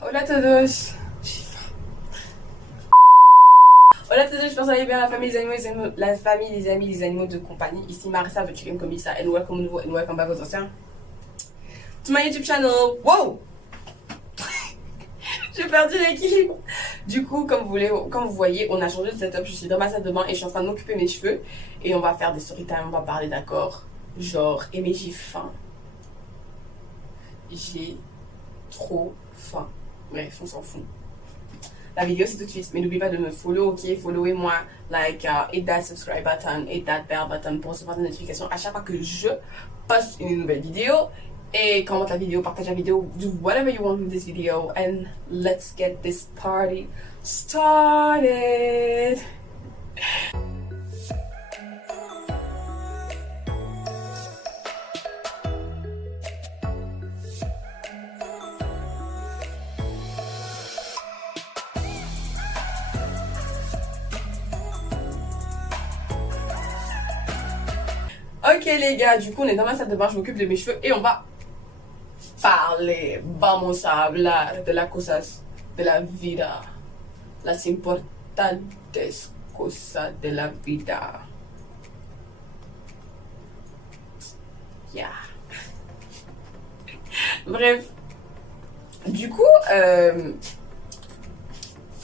Hola a todos. Hola a todos, j'espère que vous allez bien, la famille, la famille, les amis, les animaux de compagnie. Ici Marissa, votre chicken Komisa, and welcome nouveau and welcome back aux anciens. To my YouTube channel. Wow! J'ai perdu l'équilibre. Du coup, comme vous voyez, on a changé de setup. Je suis dans ma salle de bain et je suis en train de m'occuper de mes cheveux. Et on va faire des story time, on va parler d'accord. Genre, mais j'ai faim. J'ai trop faim. Bref, on s'en fout. La vidéo c'est tout de suite, mais n'oubliez pas de me follow, ok? Followez-moi, hit that subscribe button, hit that bell button pour recevoir des notifications à chaque fois que je poste une nouvelle vidéo. Et commente la vidéo, partage la vidéo, do whatever you want with this video, and let's get this party started. Ok les gars, du coup on est dans ma salle de bain, je m'occupe de mes cheveux et on va parler, vamos a hablar de las cosas de la vida, las importantes cosas de la vida. Yeah. Bref, du coup,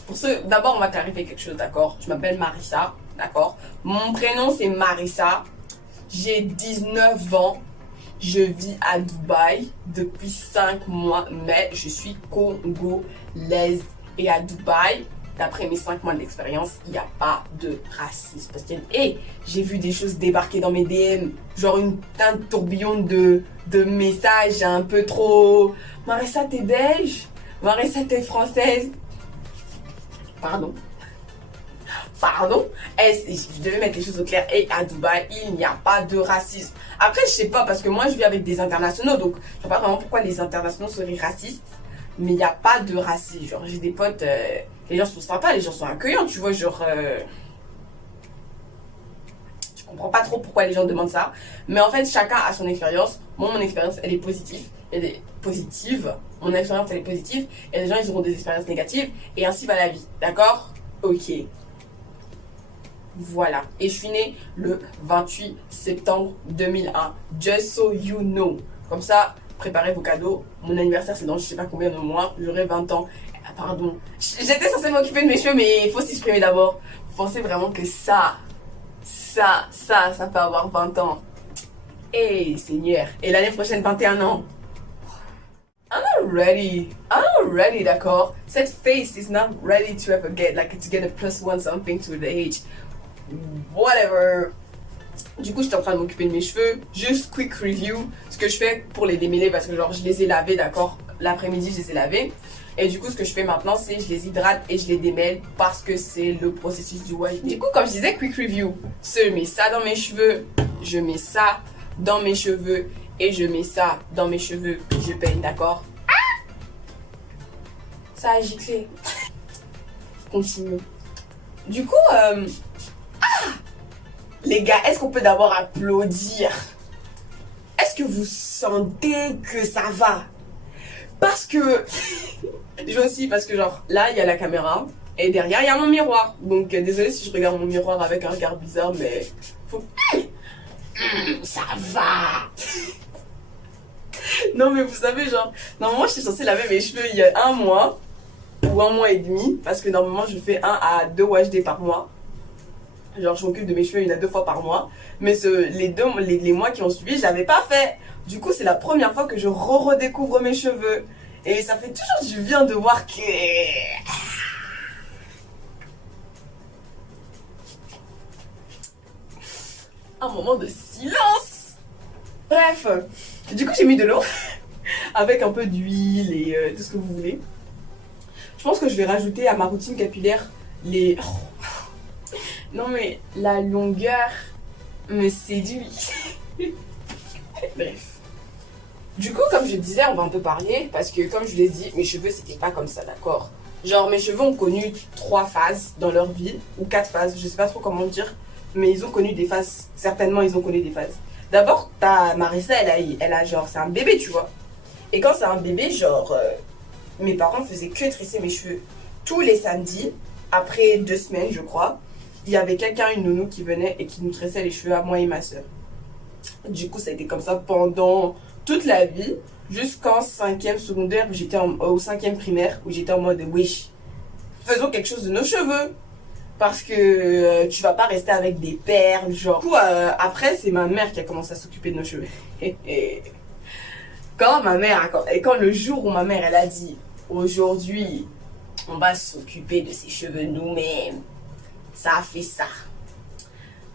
pour ce, d'abord on va clarifier quelque chose, d'accord? Je m'appelle Marissa, d'accord? Mon prénom c'est Marissa. J'ai 19 ans, je vis à Dubaï depuis 5 mois, mais je suis congolaise. Et à Dubaï, d'après mes 5 mois d'expérience, il n'y a pas de racisme. Parce que j'ai vu des choses débarquer dans mes DM, genre un tourbillon de messages un peu trop... Marissa, t'es belge? Marissa, t'es française? Pardon. Je devais mettre les choses au clair. Et à Dubaï, il n'y a pas de racisme. Après, je sais pas, parce que moi, je vis avec des internationaux. Donc, je sais pas vraiment pourquoi les internationaux seraient racistes. Mais il n'y a pas de racisme. Genre, j'ai des potes, les gens sont sympas, les gens sont accueillants, tu vois. Genre, je comprends pas trop pourquoi les gens demandent ça. Mais en fait, chacun a son expérience. Moi, mon expérience, elle est positive. Elle est positive. Mon expérience, elle est positive. Et les gens, ils auront des expériences négatives. Et ainsi va la vie. D'accord? Ok. Voilà, et je suis née le 28 septembre 2001. Just so you know. Comme ça, préparez vos cadeaux. Mon anniversaire, c'est dans je sais pas combien de mois. J'aurai 20 ans. Ah, pardon. J'étais censée m'occuper de mes cheveux, mais il faut s'exprimer d'abord. Vous pensez vraiment que ça peut avoir 20 ans. Hey, Seigneur. Et l'année prochaine, 21 ans. I'm not ready, d'accord? Cette face is not ready to ever get, to get a +1 something to the age. Whatever. Du coup, j'étais en train de m'occuper de mes cheveux. Juste quick review. Ce que je fais pour les démêler, parce que genre, je les ai lavés, d'accord? L'après-midi, je les ai lavés. Et du coup, ce que je fais maintenant, c'est je les hydrate et je les démêle parce que c'est le processus du wash. Du coup, comme je disais, quick review. Je mets ça dans mes cheveux. Je mets ça dans mes cheveux. Et je mets ça dans mes cheveux. Puis je peigne, d'accord? Ça a giclé. Continue. Du coup, les gars, est-ce qu'on peut d'abord applaudir? Est-ce que vous sentez que ça va? Parce que... je aussi, parce que genre, là, il y a la caméra. Et derrière, il y a mon miroir. Donc, désolé si je regarde mon miroir avec un regard bizarre, mais... faut... ça va. Non, mais vous savez, genre... Normalement, je suis censée laver mes cheveux il y a 1 mois. Ou 1 mois et demi. Parce que normalement, je fais 1 à 2 wash day par mois. Genre, je m'occupe de mes cheveux 1 à 2 fois par mois. Mais les mois qui ont suivi, j'avais pas fait. Du coup, c'est la première fois que je redécouvre mes cheveux. Et ça fait toujours du bien de voir que... un moment de silence. Bref. Du coup, j'ai mis de l'eau. Avec un peu d'huile et tout ce que vous voulez. Je pense que je vais rajouter à ma routine capillaire les... Non mais la longueur me séduit. Bref. Du coup, comme je disais, on va un peu parler parce que comme je l'ai dit, mes cheveux c'était pas comme ça, d'accord? Genre mes cheveux ont connu 3 phases dans leur vie, ou 4 phases, je sais pas trop comment dire, mais ils ont connu des phases, certainement ils ont connu des phases. D'abord, ta Marissa, elle a genre, c'est un bébé, tu vois. Et quand c'est un bébé, genre, mes parents faisaient que tresser mes cheveux. Tous les samedis, après 2 semaines, je crois, il y avait quelqu'un, une nounou qui venait et qui nous tressait les cheveux à moi et ma soeur. Du coup, ça a été comme ça pendant toute la vie, jusqu'en 5e secondaire, au 5e primaire, où j'étais en mode wesh, faisons quelque chose de nos cheveux. Parce que tu vas pas rester avec des perles, genre. Du coup, après, c'est ma mère qui a commencé à s'occuper de nos cheveux. Quand le jour où ma mère, elle a dit, aujourd'hui, on va s'occuper de ses cheveux nous-mêmes, ça a fait ça.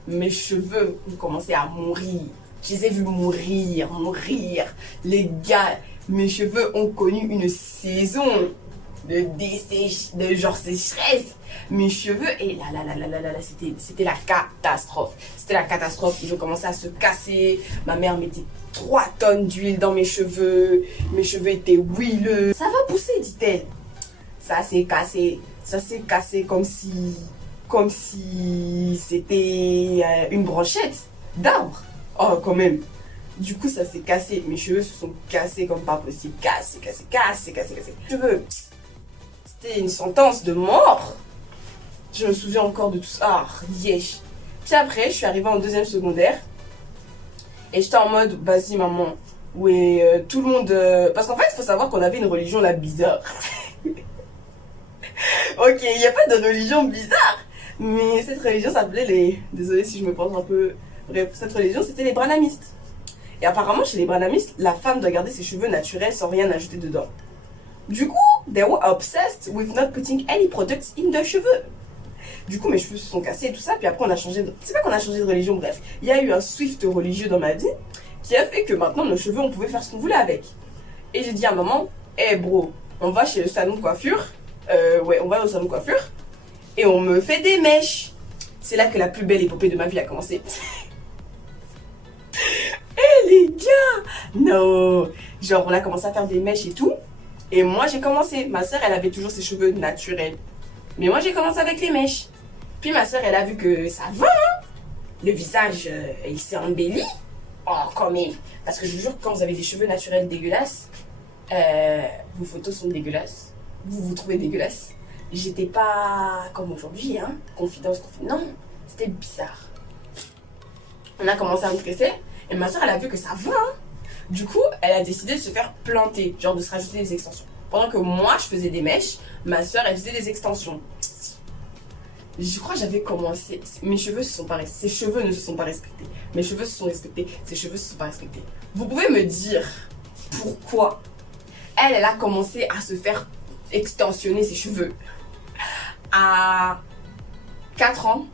Mes cheveux ont commencé à mourir. Je les ai vus mourir. Les gars, mes cheveux ont connu une saison de genre sécheresse. Mes cheveux, et c'était la catastrophe. C'était la catastrophe. Ils ont commencé à se casser. Ma mère mettait 3 tonnes d'huile dans mes cheveux. Mes cheveux étaient huileux. Ça va pousser, dit-elle. Ça s'est cassé. Ça s'est cassé comme si c'était une branchette d'arbre. Oh, quand même. Du coup, ça s'est cassé. Mes cheveux se sont cassés comme pas possible. Cassés. Cheveux. C'était une sentence de mort. Je me souviens encore de tout ça. Ah, yes. Puis après, je suis arrivée en 2e secondaire. Et j'étais en mode, vas-y maman. Oui, tout le monde... Parce qu'en fait, il faut savoir qu'on avait une religion là bizarre. Ok, il n'y a pas de religion bizarre. Mais cette religion s'appelait les... Désolée si je me pense un peu... Bref, cette religion, c'était les branhamistes. Et apparemment, chez les branhamistes, la femme doit garder ses cheveux naturels sans rien ajouter dedans. Du coup, they were obsessed with not putting any products in their cheveux. Du coup, mes cheveux se sont cassés et tout ça. Puis après, on a changé de... C'est pas qu'on a changé de religion, bref. Il y a eu un swift religieux dans ma vie qui a fait que maintenant, nos cheveux, on pouvait faire ce qu'on voulait avec. Et j'ai dit à maman, hey bro, on va chez le salon de coiffure. On va au salon de coiffure. Et on me fait des mèches. C'est là que la plus belle épopée de ma vie a commencé. Les gars, non, genre on a commencé à faire des mèches et tout, et moi j'ai commencé, ma soeur elle avait toujours ses cheveux naturels, mais moi j'ai commencé avec les mèches, puis ma soeur elle a vu que ça va, hein? Le visage il s'est embelli, oh quand même, parce que je vous jure que quand vous avez des cheveux naturels dégueulasses, vos photos sont dégueulasses, vous vous trouvez dégueulasse, j'étais pas comme aujourd'hui, hein, confidence, non, c'était bizarre. On a commencé à me tresser. Et ma soeur, elle a vu que ça va. Hein. Du coup, elle a décidé de se faire planter, genre de se rajouter des extensions. Pendant que moi, je faisais des mèches, ma soeur, elle faisait des extensions. Je crois que j'avais commencé... Mes cheveux se sont pas respectés. Ses cheveux ne se sont pas respectés. Mes cheveux se sont respectés. Ses cheveux se sont pas respectés. Vous pouvez me dire pourquoi elle a commencé à se faire extensionner ses cheveux à 4 ans.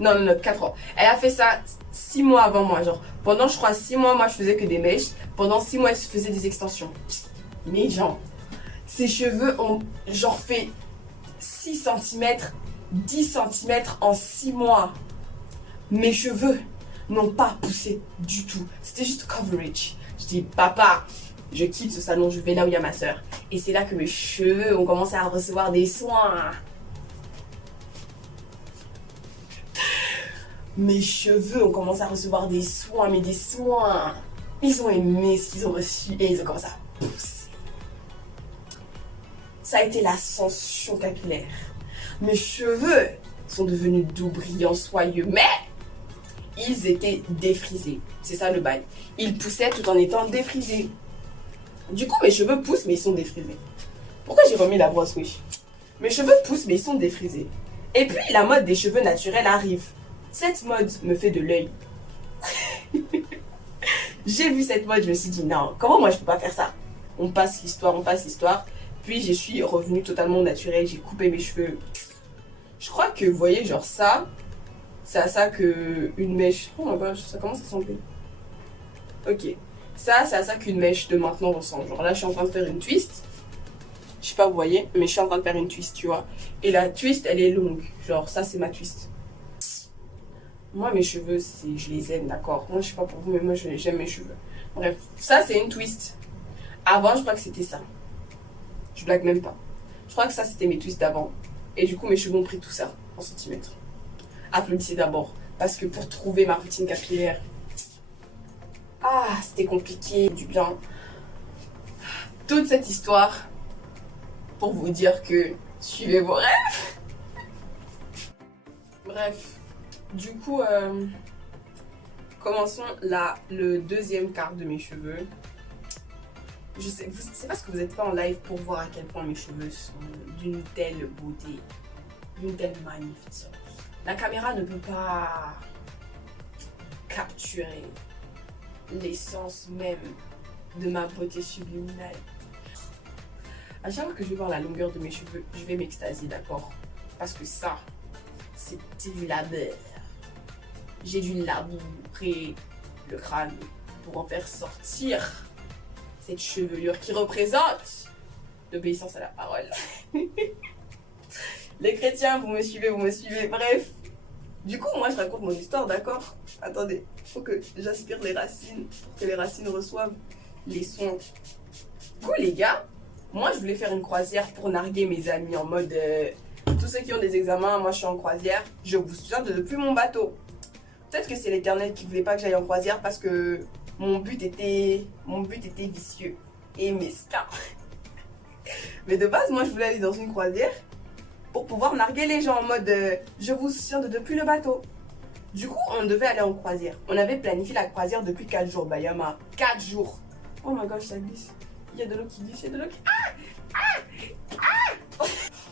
Non, 4 ans. Elle a fait ça 6 mois avant moi. Genre, pendant, je crois, 6 mois, moi, je faisais que des mèches. Pendant 6 mois, elle se faisait des extensions. Mais genre, ses cheveux ont, genre, fait 6 cm, 10 cm en 6 mois. Mes cheveux n'ont pas poussé du tout. C'était juste coverage. Je dis, papa, je quitte ce salon, je vais là où il y a ma soeur. Et c'est là que mes cheveux ont commencé à recevoir des soins. Mes cheveux ont commencé à recevoir des soins, mais des soins. Ils ont aimé ce qu'ils ont reçu et ils ont commencé à pousser. Ça a été l'ascension capillaire. Mes cheveux sont devenus doux, brillants, soyeux, mais ils étaient défrisés. C'est ça le bail. Ils poussaient tout en étant défrisés. Du coup, mes cheveux poussent, mais ils sont défrisés. Pourquoi j'ai remis la brosse, wesh? Mes cheveux poussent, mais ils sont défrisés. Et puis, la mode des cheveux naturels arrive. Cette mode me fait de l'œil. J'ai vu cette mode, je me suis dit non, comment moi je peux pas faire ça? On passe l'histoire. Puis je suis revenue totalement naturelle, j'ai coupé mes cheveux. Je crois que, vous voyez, genre ça, c'est à ça que une mèche. Oh my gosh, ça commence à sembler. Ok. Ça, c'est à ça qu'une mèche de maintenant ressemble. Genre là, je suis en train de faire une twist. Je sais pas, vous voyez, mais je suis en train de faire une twist, tu vois. Et la twist, elle est longue. Genre, ça, c'est ma twist. Moi, mes cheveux, je les aime, d'accord. Moi, je sais pas pour vous, mais moi, j'aime mes cheveux. Bref, ça, c'est une twist. Avant, je crois que c'était ça. Je blague même pas. Je crois que ça, c'était mes twists d'avant. Et du coup, mes cheveux ont pris tout ça en centimètres. Applaudissez d'abord. Parce que pour trouver ma routine capillaire, c'était compliqué, du bien. Toute cette histoire, pour vous dire que suivez vos rêves. Bref, du coup, commençons le deuxième quart de mes cheveux. Je sais pas ce que vous n'êtes pas en live pour voir à quel point mes cheveux sont d'une telle beauté, d'une telle magnificence. La caméra ne peut pas capturer l'essence même de ma beauté subliminale. À chaque fois que je vais voir la longueur de mes cheveux, je vais m'extasier, d'accord? Parce que ça, c'est du labeur. J'ai dû labourer le crâne pour en faire sortir cette chevelure qui représente l'obéissance à la parole. Les chrétiens, vous me suivez, bref. Du coup, moi, je raconte mon histoire, d'accord? Attendez, faut que j'aspire les racines pour que les racines reçoivent les soins. Du coup, les gars, moi, je voulais faire une croisière pour narguer mes amis en mode... tous ceux qui ont des examens, moi, je suis en croisière. Je vous souviens de depuis mon bateau. Peut-être que c'est l'Éternel qui voulait pas que j'aille en croisière parce que mon but était vicieux et mesquin. Mais de base, moi, je voulais aller dans une croisière pour pouvoir narguer les gens en mode je vous soutiens de depuis le bateau. Du coup, on devait aller en croisière. On avait planifié la croisière depuis 4 jours. Bayama, 4 jours. Oh my gosh, ça glisse. Il y a de l'eau qui glisse, il y a de l'eau qui...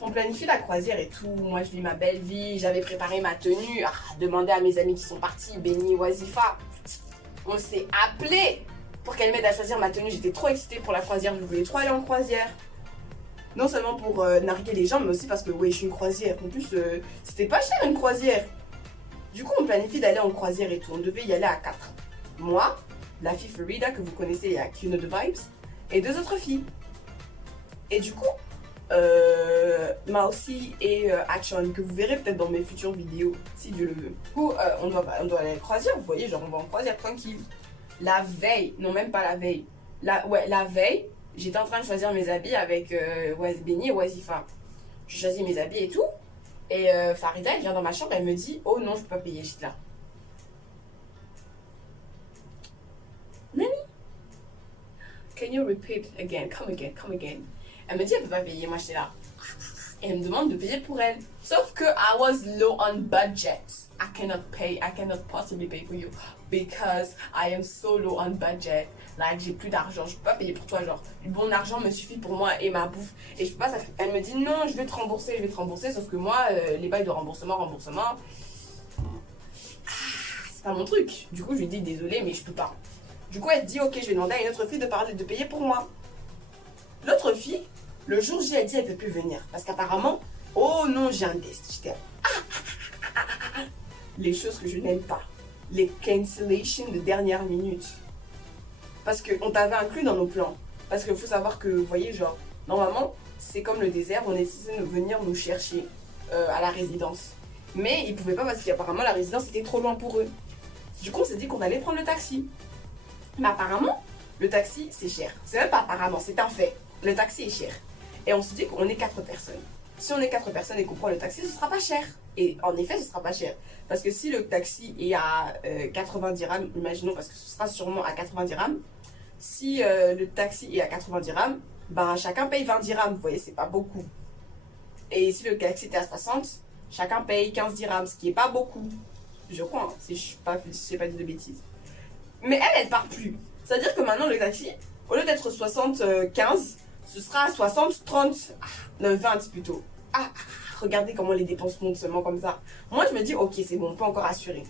On planifie la croisière et tout. Moi, je vis ma belle vie. J'avais préparé ma tenue. Demandé à mes amis qui sont partis, Benny, Wazifa. On s'est appelé pour qu'elle m'aide à choisir ma tenue. J'étais trop excitée pour la croisière. Je voulais trop aller en croisière. Non seulement pour narguer les gens, mais aussi parce que, oui, je suis une croisière. En plus, c'était pas cher une croisière. Du coup, on planifie d'aller en croisière et tout. On devait y aller à 4. Moi, la fille Farida, que vous connaissez à You Know The Vibes, et 2 autres filles. Et du coup, Mausi et Achon, que vous verrez peut-être dans mes futures vidéos, si Dieu le veut. Du coup, on doit aller à la croisière, vous voyez, genre on va en croisière tranquille. La veille, non même pas la veille, la veille, j'étais en train de choisir mes habits avec Benny et Wazifa. Je choisis mes habits et tout, et Farida, elle vient dans ma chambre, elle me dit, oh non, je peux pas payer, j'étais là. Nani? Can you repeat again? Come again. Elle me dit, elle peut pas payer, moi j'étais là. Et elle me demande de payer pour elle. Sauf que I was low on budget. I cannot possibly pay for you. Because I am so low on budget. Like, j'ai plus d'argent, je peux pas payer pour toi, genre. Le bon argent me suffit pour moi et ma bouffe. Et je peux pas, elle me dit, non, je vais te rembourser. Sauf que moi, les bails de remboursement, c'est pas mon truc. Du coup, je lui dis, désolé, mais je peux pas. Du coup, elle dit, ok, je vais demander à une autre fille de payer pour moi. L'autre fille, le jour J, elle dit, elle peut plus venir. Parce qu'apparemment, oh non, j'ai un test. J'étais les choses que je n'aime pas. Les cancellations de dernière minute. Parce qu'on t'avait inclus dans nos plans. Parce qu'il faut savoir que, vous voyez, genre, normalement, c'est comme le désert, on est censé venir nous chercher à la résidence. Mais ils pouvaient pas parce qu'apparemment, la résidence était trop loin pour eux. Du coup, on s'est dit qu'on allait prendre le taxi. Mais apparemment, le taxi, c'est cher. C'est même pas apparemment, c'est un fait. Le taxi est cher. Et on se dit qu'on est 4 personnes. Si on est 4 personnes et qu'on prend le taxi, ce sera pas cher. Et en effet, ce sera pas cher. Parce que si le taxi est à 80 dirhams, imaginons, parce que ce sera sûrement à 80 dirhams. Si le taxi est à 90 dirhams, ben chacun paye 20 dirhams. Vous voyez, c'est pas beaucoup. Et si le taxi était à 60, chacun paye 15 dirhams, ce qui est pas beaucoup. Je crois, hein, si je n'ai pas dit de bêtises. Mais elle part plus. C'est-à-dire que maintenant, le taxi, au lieu d'être 75, ce sera 60, 30, non, 20 plutôt. Regardez comment les dépenses montent seulement comme ça. Moi, je me dis, ok, c'est bon, on peut encore assurer.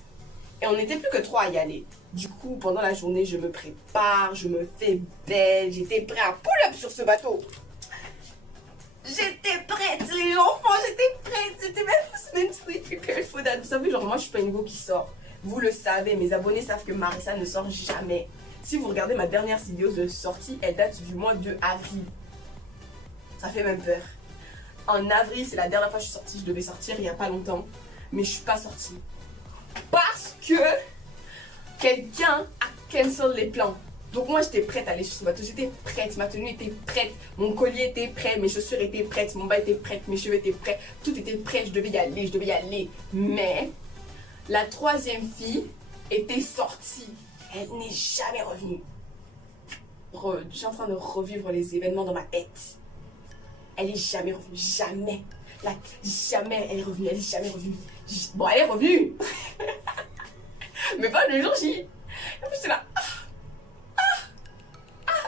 Et on n'était plus que 3 à y aller. Du coup, pendant la journée, je me prépare, je me fais belle. J'étais prête à pull-up sur ce bateau. J'étais prête, les enfants, j'étais même mentally prepared for that. Vous savez, genre, moi, je suis pas une go qui sort. Vous le savez, mes abonnés savent que Marissa ne sort jamais. Si vous regardez ma dernière vidéo de sortie, elle date du mois de avril. Ça fait même peur. En avril, c'est la dernière fois que je suis sortie. Je devais sortir il n'y a pas longtemps. Mais je suis pas sortie. Parce que quelqu'un a cancel les plans. Donc moi, j'étais prête à aller sur ce bateau. J'étais prête. Ma tenue était prête. Mon collier était prêt. Mes chaussures étaient prêtes. Mon bas était prêt. Mes cheveux étaient prêts. Tout était prêt. Je devais y aller. Mais la 3e fille était sortie. Elle n'est jamais revenue. Je suis en train de revivre les événements dans ma tête. Elle est jamais revenue. Jamais. Là, jamais elle est revenue. Elle est jamais revenue. Bon, elle est revenue. Mais pas le jour J. Et puis j'étais là.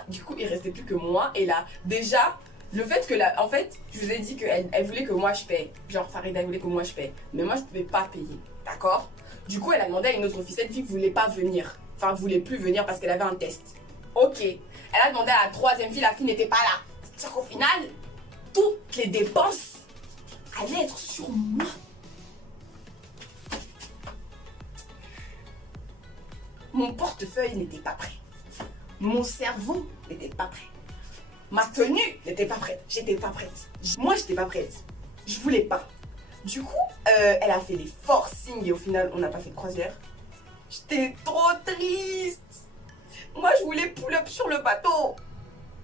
Du coup, il restait plus que moi. Et là, déjà, le fait que là, en fait, je vous ai dit qu'elle voulait que moi je paye. Genre, Farida voulait que moi je paye. Mais moi, je pouvais pas payer. D'accord? Du coup, elle a demandé à une autre fille. Cette fille voulait pas venir. Enfin, voulait plus venir parce qu'elle avait un test. Ok. Elle a demandé à la troisième fille. La fille n'était pas là. C'est-à-dire qu'au final, toutes les dépenses allaient être sur moi. Mon portefeuille n'était pas prêt. Mon cerveau n'était pas prêt. Ma tenue n'était pas prête. J'étais pas prête. Moi, j'étais pas prête. Je voulais pas. Du coup, elle a fait les forcings et au final, on n'a pas fait de croisière. J'étais trop triste. Moi, je voulais pull up sur le bateau.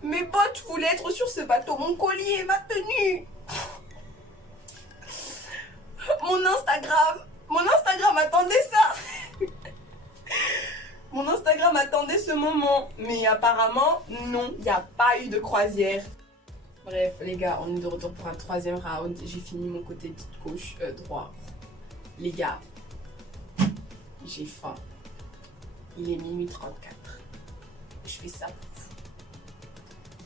Mes potes voulaient être sur ce bateau. Mon collier, ma tenue. Mon Instagram attendait ça. Mon Instagram attendait ce moment. Mais apparemment, non, il n'y a pas eu de croisière. Bref, les gars, on est de retour pour un troisième round. J'ai fini mon côté gauche, droit. Les gars, j'ai faim. Il est minuit 34. Je fais ça pour vous.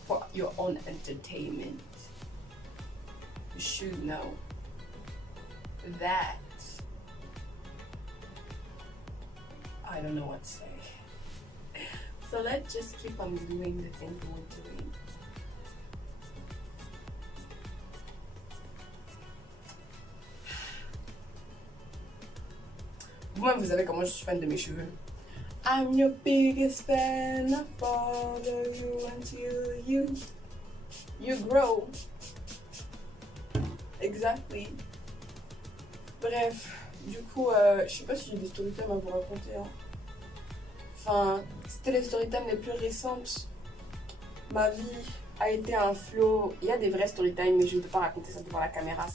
For your own entertainment. You should know that I don't know what to say. So let's just keep on doing the thing we're doing. Vous-même, vous savez comment je suis fan de mes cheveux. I'm your biggest fan, I follow you until you grow. Exactly. Bref, du coup, je sais pas si j'ai des storytime à vous raconter. Hein. Enfin, c'était les storytime les plus récentes. Ma vie a été un flow. Il y a des vrais storytime, mais je ne peux pas raconter ça devant la caméra.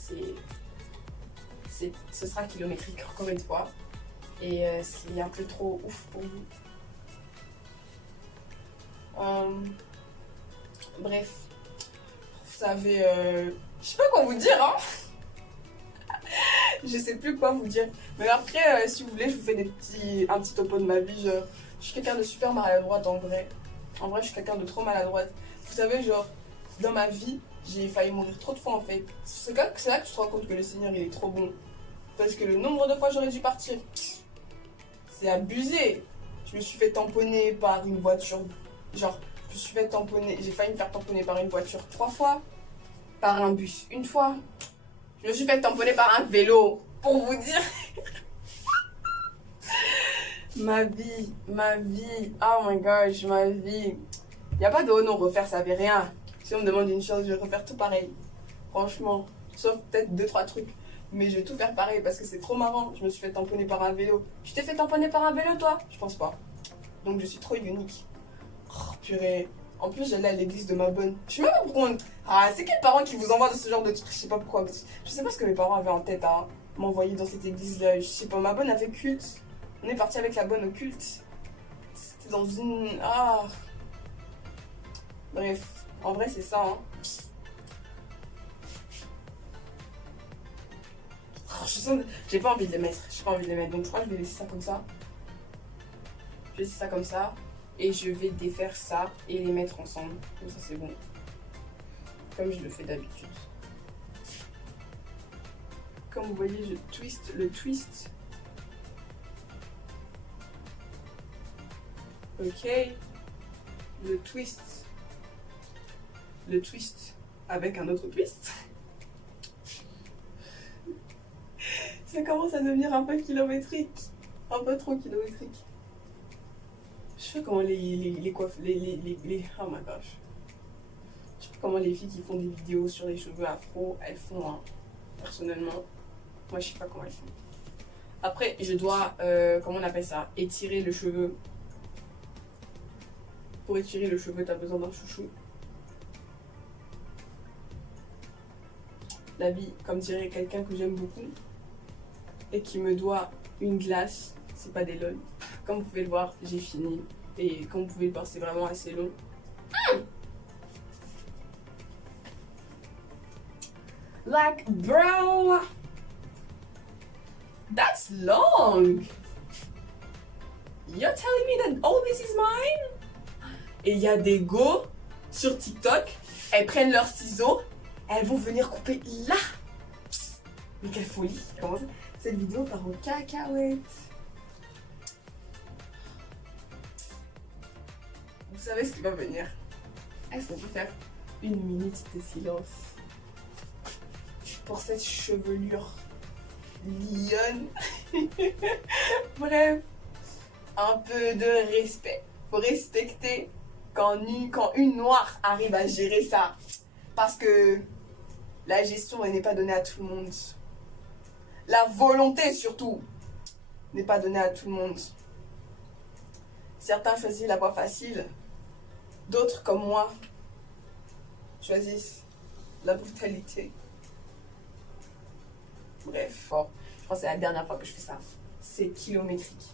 Ce sera kilométrique encore une fois. Et c'est un peu trop ouf pour vous. Bref, vous savez, je sais pas quoi vous dire, hein. Je sais plus quoi vous dire. Mais après, si vous voulez, je vous fais un petit topo de ma vie. Genre, je suis quelqu'un de super maladroite en vrai. En vrai, je suis quelqu'un de trop maladroite. Vous savez, genre, dans ma vie, j'ai failli mourir trop de fois en fait. C'est là que tu te rends compte que le Seigneur, il est trop bon. Parce que le nombre de fois j'aurais dû partir, c'est abusé. Je me suis fait tamponner par une voiture. Genre, je me suis fait tamponner. J'ai failli me faire tamponner par une voiture 3 fois. Par un bus 1 fois. Je me suis fait tamponner par un vélo. Pour vous dire. ma vie. Oh my gosh, ma vie. Il n'y a pas de non refaire, ça avait rien. Si on me demande une chose, je vais refaire tout pareil. Franchement. Sauf peut-être 2-3 trucs. Mais je vais tout faire pareil parce que c'est trop marrant. Je me suis fait tamponner par un vélo. Tu t'es fait tamponner par un vélo, toi? Je pense pas. Donc je suis trop unique. Oh, purée. En plus, j'allais à l'église de ma bonne. Je sais même pas pourquoi. C'est quels parents qui vous envoient de ce genre de trucs? Je sais pas pourquoi. Je sais pas ce que mes parents avaient en tête, hein. M'envoyer dans cette église-là. Je sais pas, ma bonne avait culte. On est parti avec la bonne au culte. C'était dans une. Bref, en vrai, c'est ça, hein. J'ai pas envie de les mettre. Donc je crois que je vais laisser ça comme ça. Je vais laisser ça comme ça. Et je vais défaire ça et les mettre ensemble. Comme ça c'est bon. Comme je le fais d'habitude. Comme vous voyez, je twist le twist. Ok. Le twist. Le twist avec un autre twist. Ça commence à devenir un peu kilométrique. Un peu trop kilométrique. Je sais pas comment les coiffes, oh my gosh. Je sais pas comment les filles qui font des vidéos sur les cheveux afro, elles font, hein. Personnellement. Moi, je sais pas comment elles font. Après, je dois, comment on appelle ça? Étirer le cheveu. Pour étirer le cheveu, t'as besoin d'un chouchou. La vie, comme dirait quelqu'un que j'aime beaucoup. Et qui me doit une glace, c'est pas des lol. Comme vous pouvez le voir, j'ai fini. Et comme vous pouvez le voir, c'est vraiment assez long. Like, bro, that's long. You're telling me that all this is mine? Et il y a des go sur TikTok, elles prennent leurs ciseaux, elles vont venir couper là. Mais quelle folie. Comment ça? Cette vidéo part en cacahuète. Vous savez ce qui va venir? Est-ce qu'on peut faire une minute de silence pour cette chevelure lionne? Bref, un peu de respect. Faut respecter quand une noire arrive à gérer ça. Parce que la gestion, elle n'est pas donnée à tout le monde. La volonté, surtout, n'est pas donnée à tout le monde. Certains choisissent la voie facile. D'autres, comme moi, choisissent la brutalité. Bref, bon, je pense que c'est la dernière fois que je fais ça. C'est kilométrique.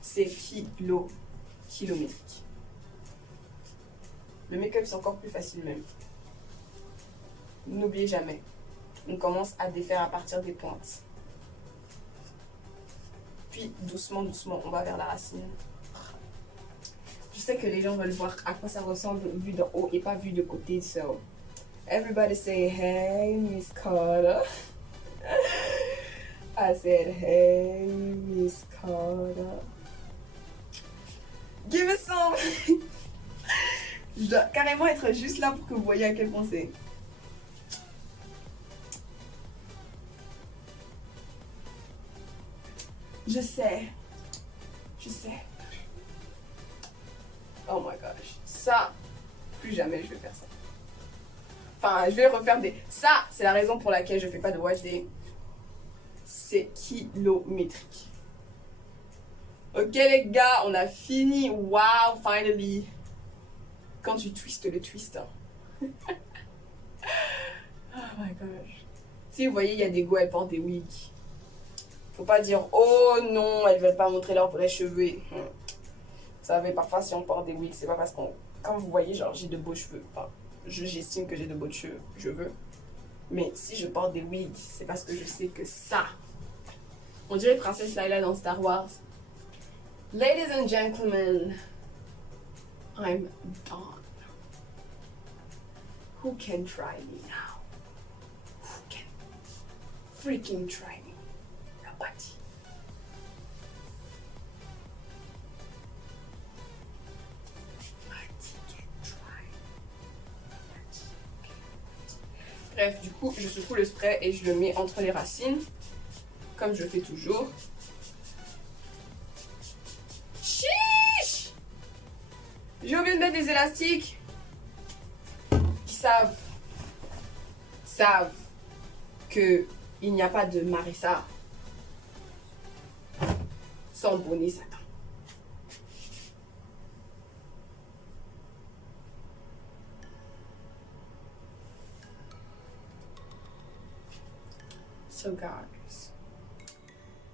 C'est kilométrique. Le make-up, c'est encore plus facile même. N'oubliez jamais, on commence à défaire à partir des pointes. Puis, doucement, doucement, on va vers la racine. Je sais que les gens veulent voir à quoi ça ressemble vu de haut et pas vu de côté. So, everybody say, hey, Miss Carter. I said, hey, Miss Carter. Give me some. Je dois carrément être juste là pour que vous voyez à quel point c'est. Je sais. Oh my gosh. Ça, plus jamais je vais faire ça. Enfin, je vais refaire des... Ça, c'est la raison pour laquelle je fais pas de wash day. C'est kilométrique. Ok les gars, on a fini. Wow, finally. Quand tu twistes le twist. Oh my gosh. Si vous voyez, il y a des go, elles portent des wigs. Faut pas dire, oh non, elles veulent pas montrer leurs vrais cheveux. Vous savez, parfois, si on porte des wigs, c'est pas parce qu'on... Comme vous voyez, genre, j'ai de beaux cheveux. Enfin, j'estime que j'ai de beaux cheveux. Mais si je porte des wigs, c'est parce que je sais que ça... On dirait Princesse Laila dans Star Wars. Ladies and gentlemen, I'm done. Who can try me now? Who can freaking try me? Nobody. Bref, du coup, je secoue le spray et je le mets entre les racines, comme je fais toujours. Chiche! J'ai oublié de mettre des élastiques. Qui savent que il n'y a pas de Marissa sans bonnet satin. So guys,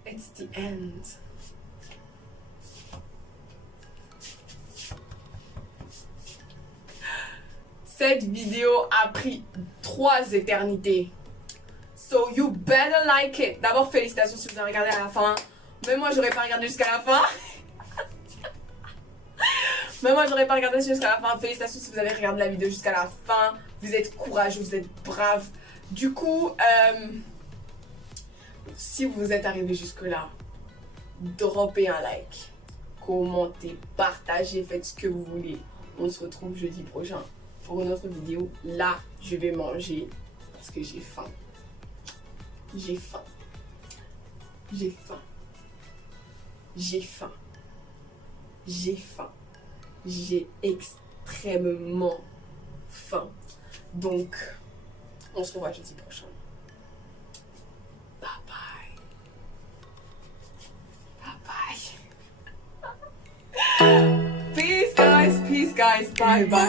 it's the end. Cette vidéo a pris 3 éternités. So you better like it. D'abord, félicitations si vous avez regardé à la fin. Même moi, j'aurais pas regardé jusqu'à la fin. Félicitations si vous avez regardé la vidéo jusqu'à la fin. Vous êtes courageux, vous êtes brave. Du coup, si vous êtes arrivé jusque-là, droppez un like, commentez, partagez, faites ce que vous voulez. On se retrouve jeudi prochain pour une autre vidéo. Là, je vais manger parce que j'ai faim. J'ai extrêmement faim. Donc, on se revoit jeudi prochain. Bye bye. Peace guys. Bye bye.